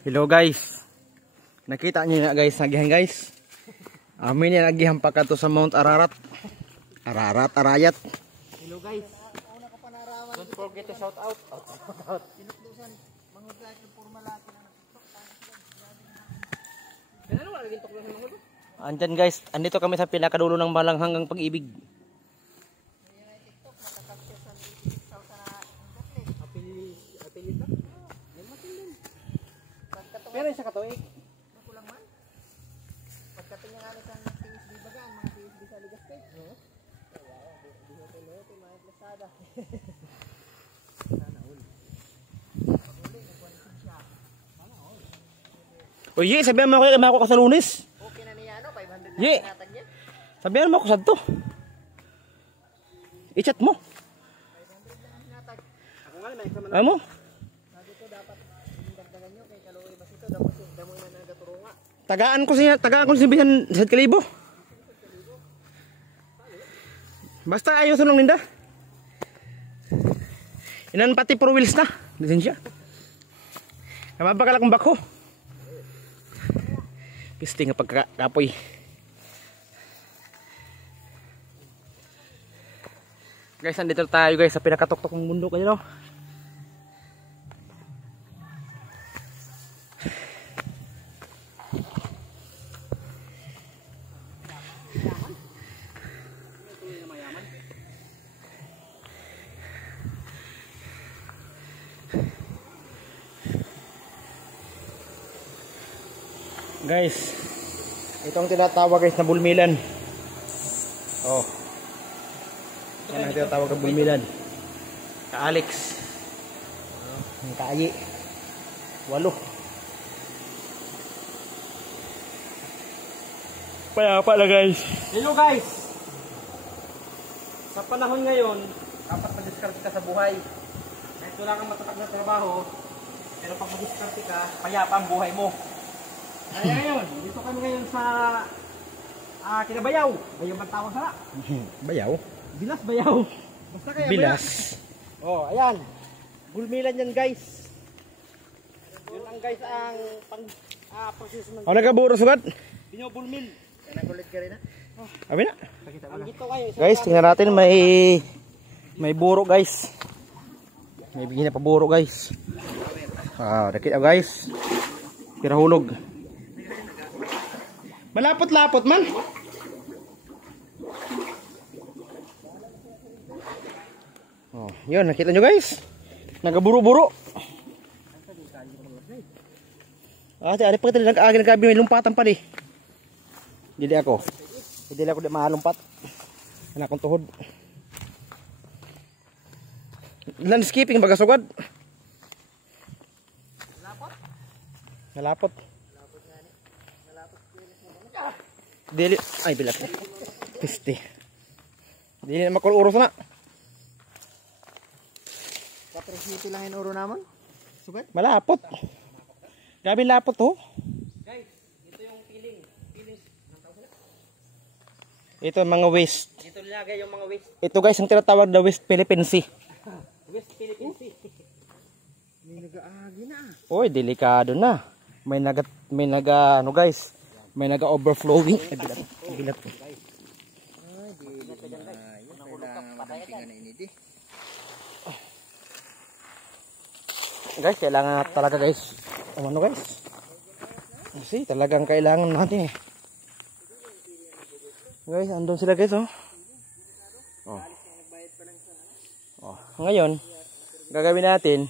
Hello guys. Nakita niyo na guys, nagihan guys. Amin yan nagihan pa kadto sa Mount Ararat. Arayat. Hello guys. Don't forget to shout out. Pinukdusan mangudlay ng formalaki na TikTok. Ano wala naging tuklo sa mangudo? Andyan guys, andito kami sa pinakadulo ng Malanghang Pag-ibig. Meron siya katuig. Makulang man. Pagkating nga sa PSB bagaan, mga PSB sa Ligaspe. Oo. Di hotel mga plasada. Sana all. Paguli nagwansin siya. Sana all. Oye, sabihan mo ako ka sa Lunes. Okay na niya 500 Ye. na natag niya. Sabihan mo ako sadto. I-chat mo. 500 lang ang natag. Ako nga may sama Ano mo? Sabi ko dapat dagdagan nyo kay Kaloy Bas ito dapat damo na nagaturunga. Tagaan ko si Bisan sa Kalibo. Basta ayos lang ninda. Inan pati 4 wheels na. Lisensya. Namabakal akong bako. Pisti nga pagkakapoy. Guys, andito tayo guys sa pinakatuktok ng mundo kayo. Guys, itong tinatawag guys na bulmilan. Oh. Yan ang tinatawag na bulmilan. Ka-Alex. Ang kaayi. 8. Pala guys. Hello guys. Sa panahon ngayon, dapat mag-discard ka sa buhay. Kahit wala kang matatak na trabaho, pero pag mag-discard ka, payapa ang buhay mo. Kaya ngayon, dito kami ngayon sa Kinabayaw. Bayaw bang tawag sa? Bayaw? Bilas Bayaw. Basta kaya Bilas. Oh, ayan. Bulmilan yan guys. Yun ang guys ang proseso ng Ano nagaburo sugad? binubulmil. Nagulit ka rin na. Abi na. Ang dito kayo. Guys, tingnan natin may buro guys. May bigyan na pa buro guys. Dakit guys. Pirahulog. Malapot-lapot man. Oh, yun, nakita nyo guys. Nagaburo-buro. Ada pa kita nag-agi may lumpatan pa di. Dili ako di maalumpat. Anak kong tuhod. Landscaping baga sugad. Nalapot. Dili ay bilat na. Pisti. Dili na makururos na. 4 lang inuro naman. Sugad. Malapot. Gabi lapot to. Guys, ito yung feelings. Ito mga waste. Dito nilagay yung mga waste. Ito guys ang tinatawag na West Philippine Sea. West Philippine Sea. May nag-aagi na. Oy, delikado na. May naga ano guys. May naga-overflowing. Ay bilat po. Ay, di na kailangan mabantingan na initi. Guys, kailangan talaga guys. Ano guys? Kasi talagang kailangan natin eh. Guys, andun sila guys oh. Oh. Oh, ngayon, gagawin natin